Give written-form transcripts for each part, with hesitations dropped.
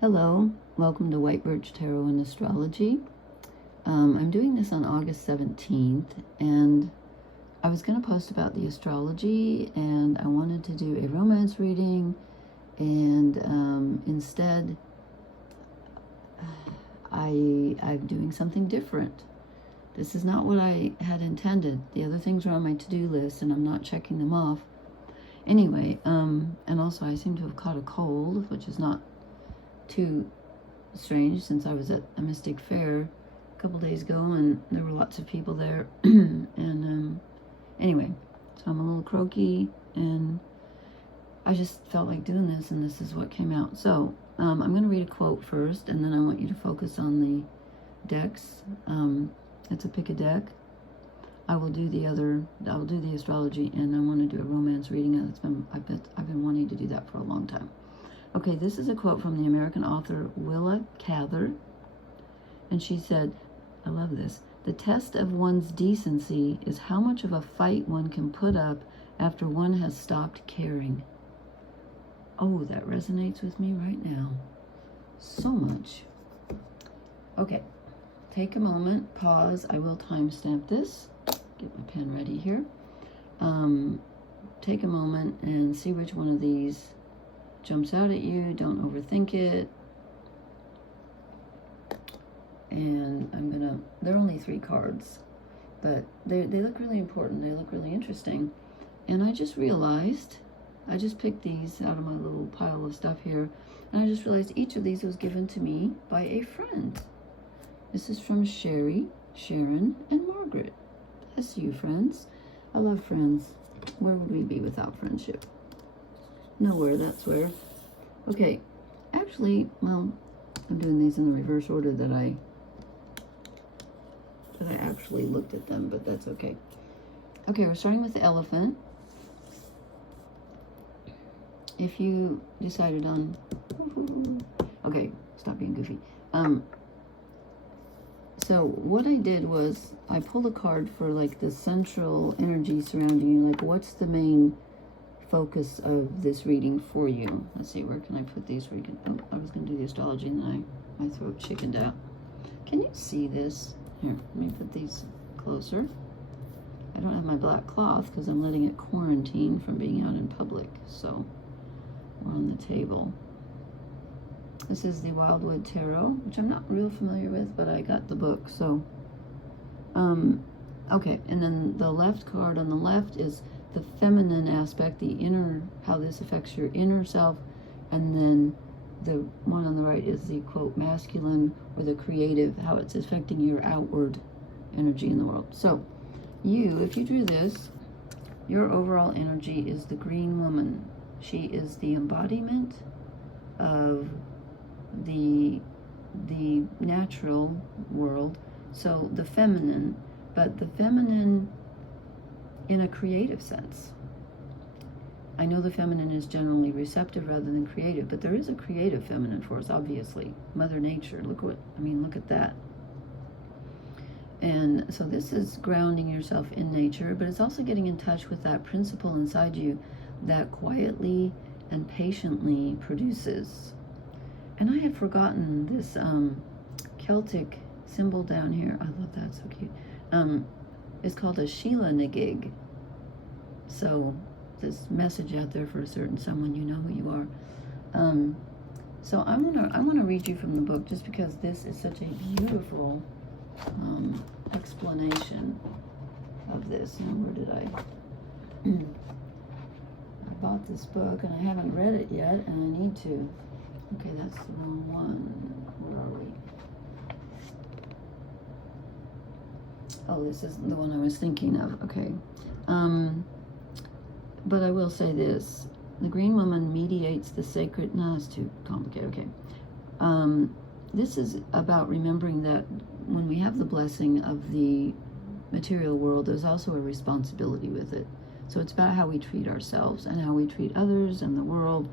Hello, welcome to White Birch Tarot and Astrology. I'm doing this on August 17th, and I was going to post about the astrology, and I wanted to do a romance reading, and instead, I'm doing something different. This is not what I had intended. The other things are on my to-do list, and I'm not checking them off. Anyway, and also I seem to have caught a cold, which is not too strange since I was at a Mystic Fair a couple days ago and there were lots of people there. And anyway, so I'm a little croaky and I just felt like doing this, and this is what came out. So I'm going to read a quote first, and then I want you to focus on the decks. It's a pick a deck. I'll do the astrology, and I want to do a romance reading. I've been wanting to do that for a long time. Okay, this is a quote from the American author Willa Cather, and she said, I love this, "The test of one's decency is how much of a fight one can put up after one has stopped caring." Oh, that resonates with me right now. So much. Okay, take a moment, pause. I will timestamp this. Get my pen ready here. Take a moment and see which one of these jumps out at you. Don't overthink it. And they're only 3 cards, but they look really important. They look really interesting. And I just realized, I just picked these out of my little pile of stuff here, and I just realized each of these was given to me by a friend. This is from Sherry, Sharon, and Margaret. Bless you, friends. I love friends. Where would we be without friendship? Nowhere, that's where. Okay, actually, well, I'm doing these in the reverse order that I actually looked at them, but that's okay. Okay, we're starting with the elephant. If you decided on, okay, stop being goofy. So what I did was I pulled a card for like the central energy surrounding you, like what's the main focus of this reading for you. Let's see, where can I put these? Where you can, I was going to do the astrology and then my throat chickened out. Can you see this? Here, let me put these closer. I don't have my black cloth because I'm letting it quarantine from being out in public. So we're on the table. This is the Wildwood Tarot, which I'm not real familiar with, but I got the book. So, okay, and then the left card on the left is the feminine aspect, the inner, how this affects your inner self, and then the one on the right is the, quote, masculine, or the creative, how it's affecting your outward energy in the world. So you, if you drew this, your overall energy is the green woman. She is the embodiment of the natural world, so the feminine, but the feminine in a creative sense. I know the feminine is generally receptive rather than creative, but there is a creative feminine force, obviously. Mother Nature, look at that. And so this is grounding yourself in nature, but it's also getting in touch with that principle inside you that quietly and patiently produces. And I had forgotten this Celtic symbol down here. I love that, so cute. It's called a Sheila Nagig. So this message out there for a certain someone, you know who you are. So I wanna read you from the book, just because this is such a beautiful explanation of this. Now, where did I? I bought this book and I haven't read it yet, and I need to. Okay, that's the wrong one. Where are we? Oh, this isn't the one I was thinking of. Okay. But I will say this. The green woman mediates the sacred... No, it's too complicated. Okay. This is about remembering that when we have the blessing of the material world, there's also a responsibility with it. So it's about how we treat ourselves and how we treat others and the world.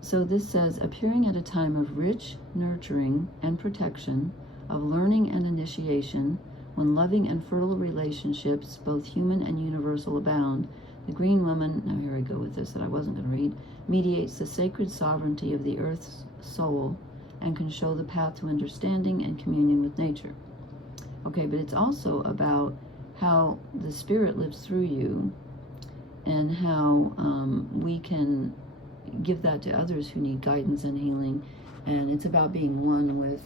So this says, appearing at a time of rich nurturing and protection, of learning and initiation, when loving and fertile relationships, both human and universal, abound, The green woman, now here I go with this that I wasn't going to read, mediates the sacred sovereignty of the earth's soul and can show the path to understanding and communion with nature. Okay, but it's also about how the Spirit lives through you and how we can give that to others who need guidance and healing. And it's about being one with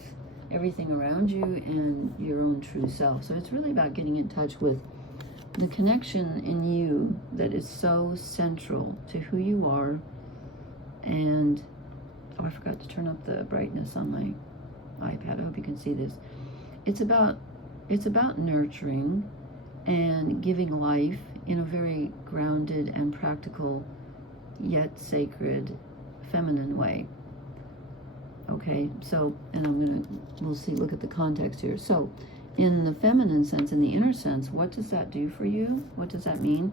everything around you and your own true self. So it's really about getting in touch with the connection in you that is so central to who you are. And oh, I forgot to turn up the brightness on my iPad. I hope you can see this. It's about nurturing and giving life in a very grounded and practical yet sacred feminine way. Okay, so, and we'll see, look at the context here. So in the feminine sense, in the inner sense, what does that do for you? What does that mean?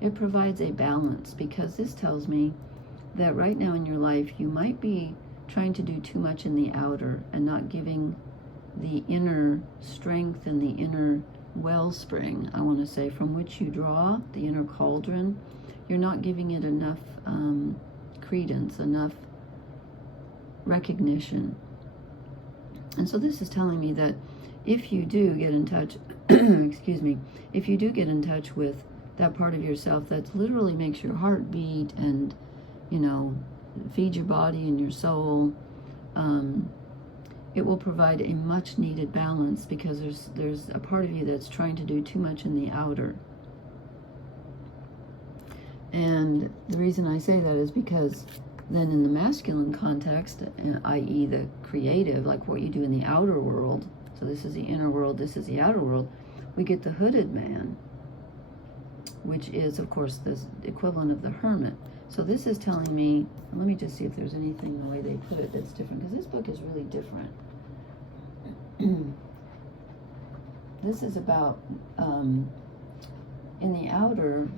It provides a balance, because this tells me that right now in your life you might be trying to do too much in the outer and not giving the inner strength and the inner wellspring, I want to say, from which you draw, the inner cauldron. You're not giving it enough credence, enough recognition. And so this is telling me that if you do get in touch, excuse me, if you do get in touch with that part of yourself that literally makes your heart beat and, you know, feed your body and your soul, it will provide a much needed balance, because there's a part of you that's trying to do too much in the outer. And the reason I say that is because then in the masculine context, i.e. the creative, like what you do in the outer world, so this is the inner world, this is the outer world, we get the hooded man, which is, of course, the equivalent of the hermit. So this is telling me, let me just see if there's anything the way they put it that's different, because this book is really different. This is about, in the outer,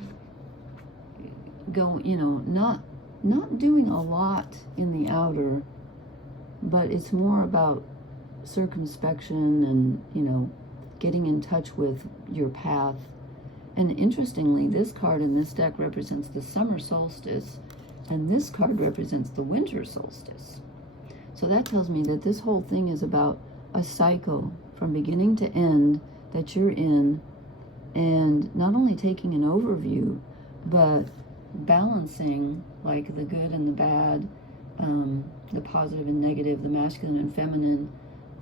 not doing a lot in the outer, but it's more about circumspection and, you know, getting in touch with your path. And interestingly, this card in this deck represents the summer solstice, and this card represents the winter solstice. So that tells me that this whole thing is about a cycle from beginning to end that you're in, and not only taking an overview, but balancing, like, the good and the bad, the positive and negative, the masculine and feminine,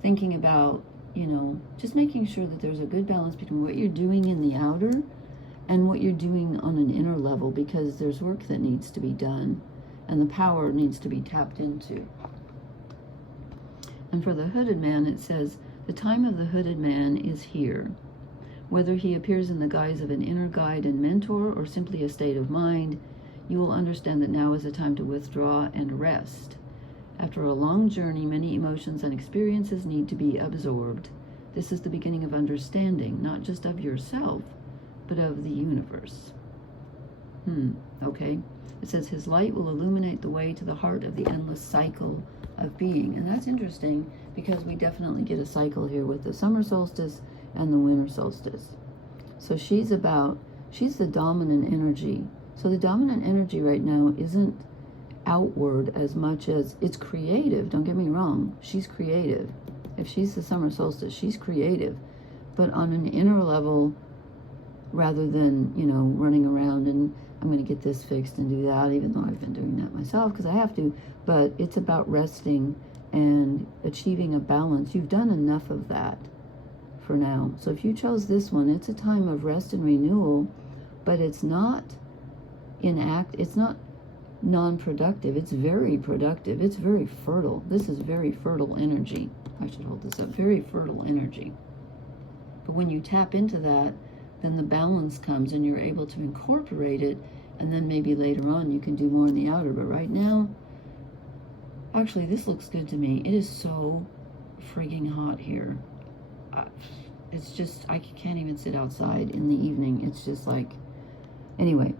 thinking about, you know, just making sure that there's a good balance between what you're doing in the outer and what you're doing on an inner level, because there's work that needs to be done and the power needs to be tapped into. And for the hooded man, it says, the time of the hooded man is here. Whether he appears in the guise of an inner guide and mentor or simply a state of mind, you will understand that now is a time to withdraw and rest. After a long journey, many emotions and experiences need to be absorbed. This is the beginning of understanding, not just of yourself, but of the universe. Okay. It says his light will illuminate the way to the heart of the endless cycle of being. And that's interesting, because we definitely get a cycle here with the summer solstice and the winter solstice. So she's the dominant energy. So the dominant energy right now isn't outward as much as it's creative. Don't get me wrong. She's creative. If she's the summer solstice, she's creative. But on an inner level, rather than, you know, running around and I'm going to get this fixed and do that, even though I've been doing that myself because I have to. But it's about resting and achieving a balance. You've done enough of that for now. So if you chose this one, it's a time of rest and renewal, but it's not it's not non-productive. It's very productive. It's very fertile. This is very fertile energy. I should hold this up. Very fertile energy. But when you tap into that, then the balance comes and you're able to incorporate it, and then maybe later on you can do more in the outer. But right now, actually, this looks good to me. It is so frigging hot here. It's just, I can't even sit outside in the evening. It's just like, anyway,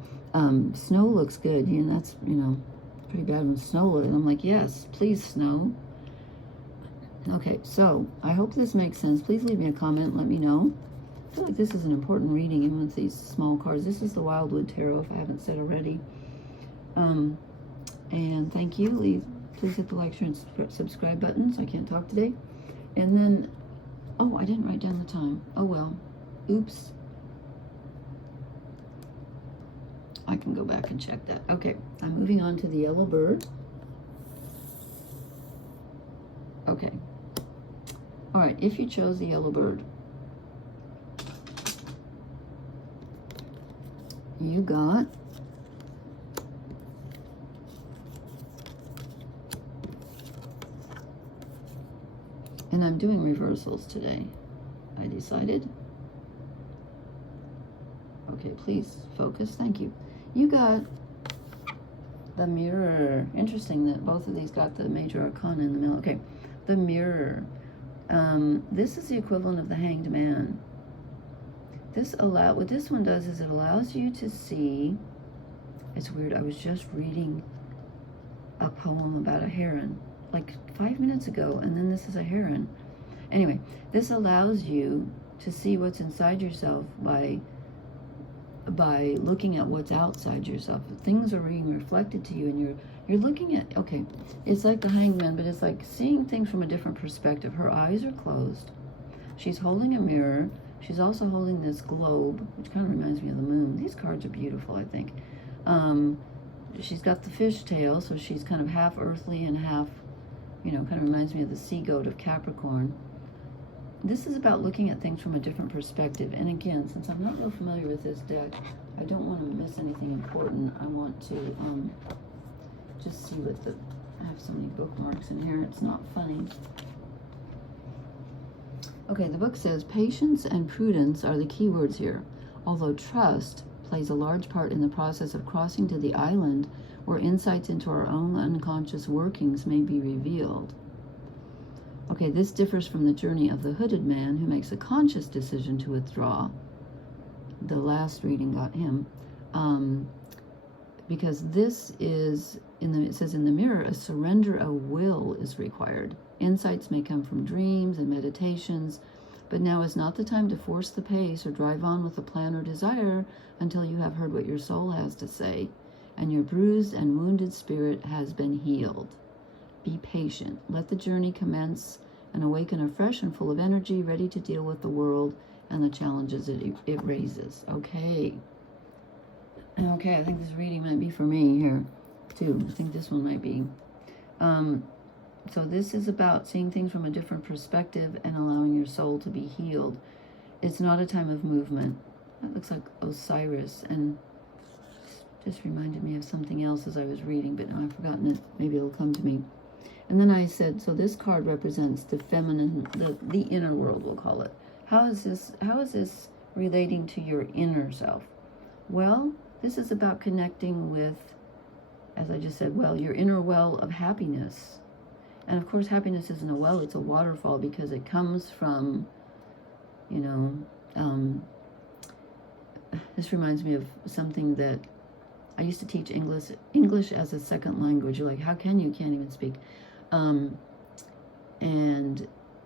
snow looks good. You know, that's, you know, pretty bad when snow is. I'm like, yes, please snow. Okay, so I hope this makes sense. Please leave me a comment. Let me know. I feel like this is an important reading, even with these small cards. This is the Wildwood Tarot, if I haven't said already. And thank you. Please hit the like, share, and subscribe buttons. I can't talk today. And then, oh, I didn't write down the time. Oh, well. Oops. I can go back and check that. Okay, I'm moving on to the Yellow Bird. Okay. All right, if you chose the Yellow Bird, you got and I'm doing reversals today, I decided. Okay, please focus. Thank you. You got the Mirror. Interesting that both of these got the Major Arcana in the middle. Okay, the Mirror. This is the equivalent of the Hanged Man. What this one does is it allows you to see. It's weird. I was just reading a poem about a heron like 5 minutes ago, and then this is a heron. Anyway, this allows you to see what's inside yourself by looking at what's outside yourself. Things are being reflected to you, and you're looking at, okay, it's like the Hanged Man, but it's like seeing things from a different perspective. Her eyes are closed. She's holding a mirror. She's also holding this globe, which kind of reminds me of the moon. These cards are beautiful, I think. She's got the fish tail, so she's kind of half earthly and half, kind of reminds me of the sea goat of Capricorn. This is about looking at things from a different perspective. And again, since I'm not real familiar with this deck, I don't want to miss anything important. I want to just see what I have so many bookmarks in here. It's not funny. Okay, the book says, patience and prudence are the key words here, although trust plays a large part in the process of crossing to the island where insights into our own unconscious workings may be revealed. Okay, this differs from the journey of the hooded man who makes a conscious decision to withdraw. The last reading got him. Because this is, it says in the Mirror, a surrender of will is required. Insights may come from dreams and meditations, but now is not the time to force the pace or drive on with a plan or desire until you have heard what your soul has to say, and your bruised and wounded spirit has been healed. Be patient. Let the journey commence and awaken afresh and full of energy, ready to deal with the world and the challenges it raises. Okay. Okay, I think this reading might be for me here, too. I think this one might be. So this is about seeing things from a different perspective and allowing your soul to be healed. It's not a time of movement. That looks like Osiris, and just reminded me of something else as I was reading, but now I've forgotten it. Maybe it'll come to me. And then I said, so this card represents the feminine, the inner world, we'll call it. How is this relating to your inner self? Well, this is about connecting with, as I just said, your inner well of happiness. And of course, happiness isn't a well, it's a waterfall, because it comes from, this reminds me of something that I used to teach English as a second language. You're like, how can you? Can't even speak. And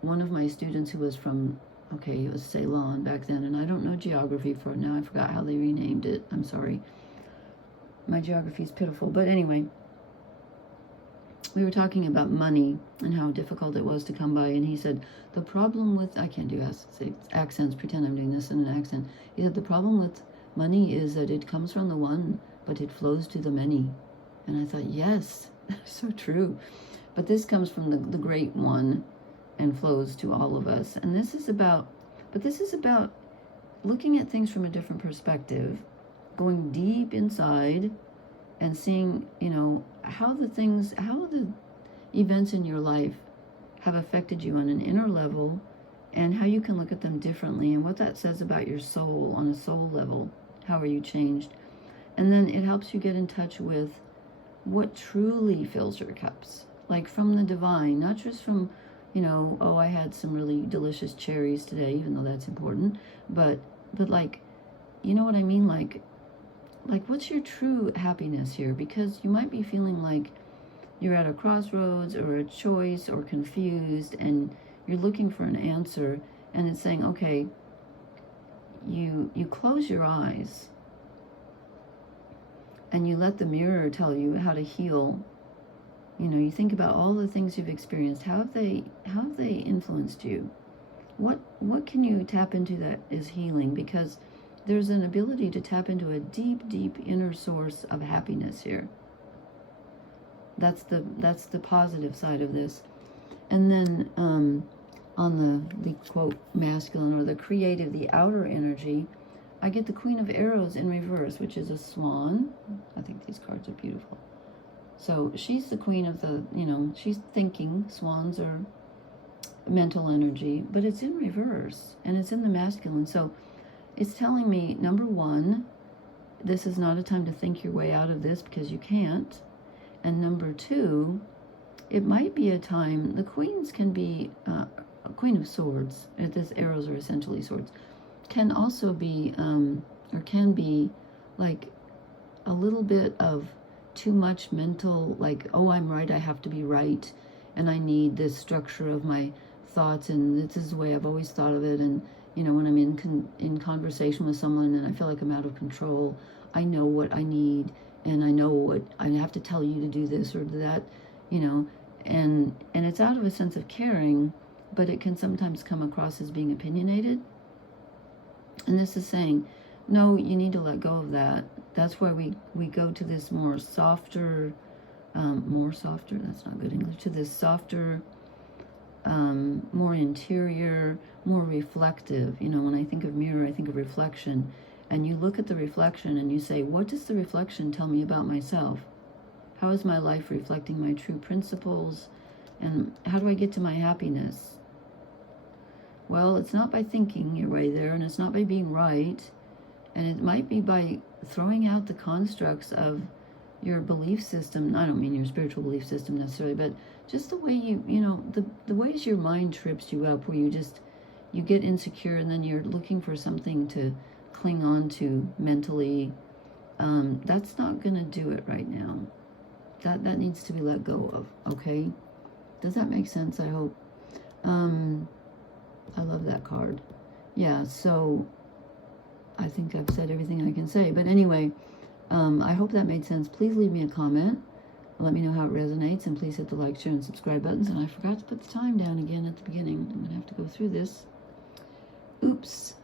one of my students who was from, it was Ceylon back then, and I don't know geography for now. I forgot how they renamed it. I'm sorry. My geography is pitiful. But anyway, we were talking about money and how difficult it was to come by, and he said, the problem with, I can't do accents, pretend I'm doing this in an accent. He said, the problem with money is that it comes from the one, but it flows to the many. And I thought, yes, that's so true. But this comes from the great one and flows to all of us. And this is about looking at things from a different perspective, going deep inside and seeing, how the events in your life have affected you on an inner level, and how you can look at them differently, and what that says about your soul on a soul level. How are you changed? And then it helps you get in touch with what truly fills your cups, like from the divine, not just from, I had some really delicious cherries today, even though that's important, but like, you know what I mean? Like what's your true happiness here? Because you might be feeling like you're at a crossroads or a choice or confused, and you're looking for an answer, and it's saying, okay, you close your eyes and you let the mirror tell you how to heal. You think about all the things you've experienced. How have they influenced you? What can you tap into that is healing? Because there's an ability to tap into a deep, deep inner source of happiness here. That's the positive side of this. And then on the quote masculine, or the creative, the outer energy, I get the Queen of Arrows in reverse, which is a swan. I think these cards are beautiful. So she's the queen of the, she's thinking. Swans are mental energy, but it's in reverse and it's in the masculine. So it's telling me, number one, this is not a time to think your way out of this, because you can't. And number two, it might be a time, the queens can be a Queen of Swords, this arrows are essentially swords, can also be, or can be like a little bit of too much mental, like, oh, I'm right, I have to be right, and I need this structure of my thoughts, and this is the way I've always thought of it. And when I'm in conversation with someone and I feel like I'm out of control, I know what I need, and I know what I have to tell you to do this or that, and it's out of a sense of caring, but it can sometimes come across as being opinionated. And this is saying, no, you need to let go of that. That's where we go to this more softer, that's not good English, to this softer, more interior, more reflective. When I think of mirror, I think of reflection. And you look at the reflection and you say, what does the reflection tell me about myself? How is my life reflecting my true principles? And how do I get to my happiness? Well, it's not by thinking your way there, and it's not by being right. And it might be by throwing out the constructs of your belief system. I don't mean your spiritual belief system necessarily, but just the way the ways your mind trips you up, where you get insecure and then you're looking for something to cling on to mentally. That's not going to do it right now. That needs to be let go of, okay? Does that make sense? I hope. I love that card. Yeah, so I think I've said everything I can say. But anyway, I hope that made sense. Please leave me a comment. Let me know how it resonates, and please hit the like, share, and subscribe buttons. And I forgot to put the time down again at the beginning. I'm going to have to go through this. Oops.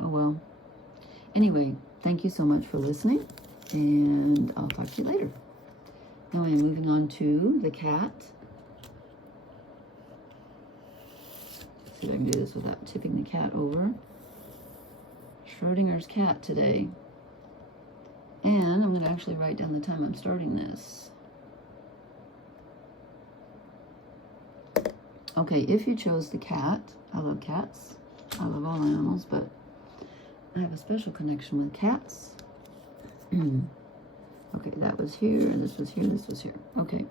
Oh, well. Anyway, thank you so much for listening, and I'll talk to you later. Now I am moving on to the cat. Let's see if I can do this without tipping the cat over. Schrodinger's cat today. And I'm going to actually write down the time I'm starting this. Okay, if you chose the cat, I love cats. I love all animals, but I have a special connection with cats. Okay, that was here, this was here, this was here. Okay.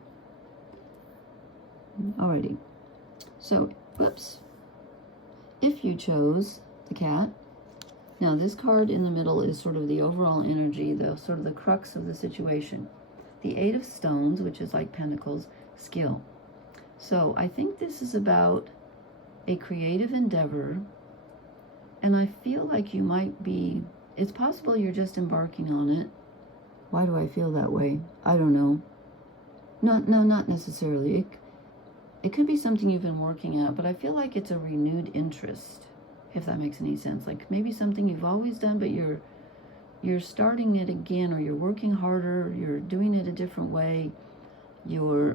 Alrighty. So, whoops. If you chose the cat, now this card in the middle is sort of the overall energy, the sort of the crux of the situation. The Eight of Stones, which is like Pentacles, skill. So I think this is about a creative endeavor, and I feel like you might be, it's possible you're just embarking on it. Why do I feel that way? I don't know. Not necessarily. It could be something you've been working at, but I feel like it's a renewed interest, if that makes any sense. Like maybe something you've always done, but you're starting it again, or you're working harder, you're doing it a different way, you're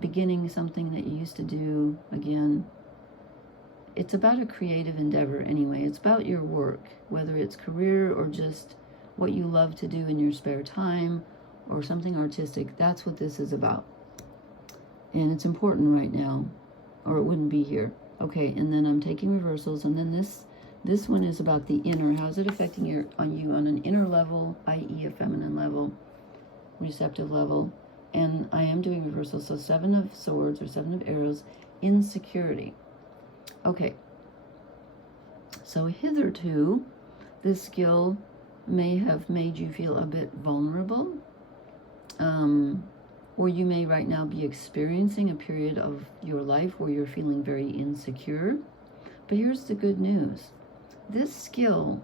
beginning something that you used to do again. It's about a creative endeavor anyway. It's about your work, whether it's career or just what you love to do in your spare time or something artistic. That's what this is about. And it's important right now, or it wouldn't be here. Okay, and then I'm taking reversals, and then this one is about the inner. How is it affecting you on an inner level, i.e. a feminine level, receptive level? And I am doing reversals, so 7 of Swords or 7 of Arrows, insecurity. Okay, so hitherto, this skill may have made you feel a bit vulnerable, or you may right now be experiencing a period of your life where you're feeling very insecure. But here's the good news. this skill,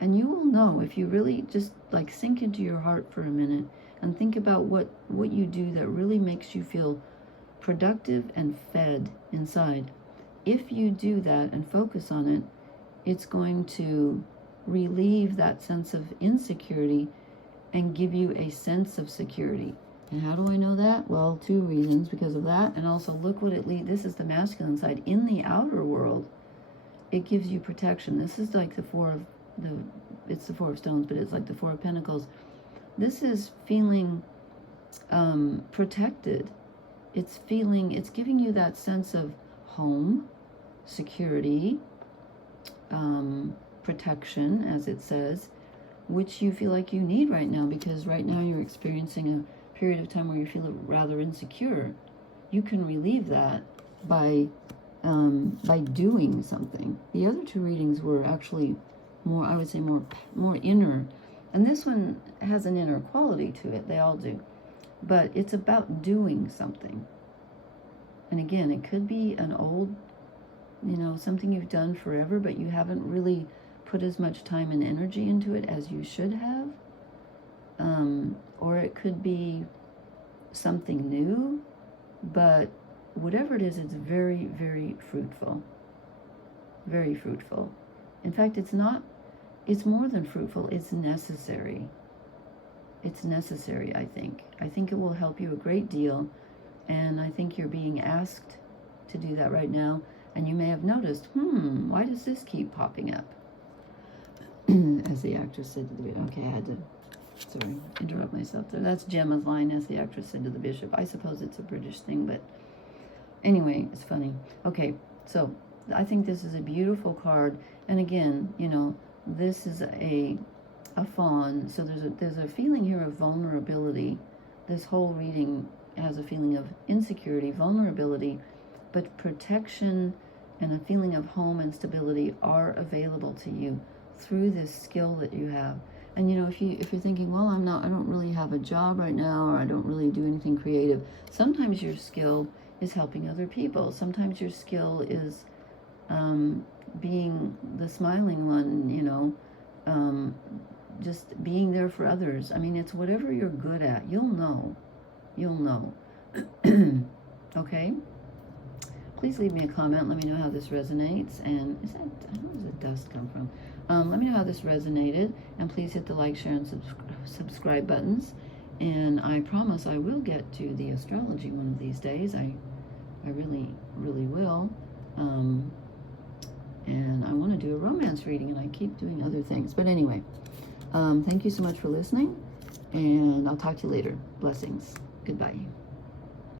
and you will know if you really just like sink into your heart for a minute and think about what you do that really makes you feel productive and fed inside. If you do that and focus on it, it's going to relieve that sense of insecurity and give you a sense of security. And how do I know that? Well, 2 reasons because of that, and also look what it leads. This is the masculine side. In the outer world, it gives you protection. This is like it's the 4 of stones, but it's like the 4 of pentacles. This is feeling protected. It's giving you that sense of home, security, protection, as it says, which you feel like you need right now, because right now you're experiencing a period of time where you feel rather insecure. You can relieve that by doing something. The other 2 readings were actually more, I would say, more inner, and this one has an inner quality to it. They all do, but it's about doing something. And again, it could be an old, something you've done forever, but you haven't really put as much time and energy into it as you should have. Or it could be something new, but whatever it is, it's very, very fruitful. Very fruitful. In fact, it's more than fruitful, it's necessary. It's necessary, I think. I think it will help you a great deal, and I think you're being asked to do that right now, and you may have noticed, why does this keep popping up? As the actress said to the bishop. Okay, I had to, interrupt myself there. That's Gemma's line, as the actress said to the bishop. I suppose it's a British thing, but anyway, it's funny. Okay, so I think this is a beautiful card, and again, this is a fawn, so there's a feeling here of vulnerability. This whole reading has a feeling of insecurity, vulnerability, but protection and a feeling of home and stability are available to you through this skill that you have. And if you're thinking, well, I don't really have a job right now, or I don't really do anything creative, sometimes your skill is helping other people. Sometimes your skill is being the smiling one, just being there for others. I mean, it's whatever you're good at. You'll know. Okay? Please leave me a comment. Let me know how this resonates. And where does the dust come from? Let me know how this resonated. And please hit the like, share, and subscribe buttons. And I promise I will get to the astrology one of these days. I really, really will. And I want to do a romance reading, and I keep doing other things. But anyway, thank you so much for listening, and I'll talk to you later. Blessings. Goodbye.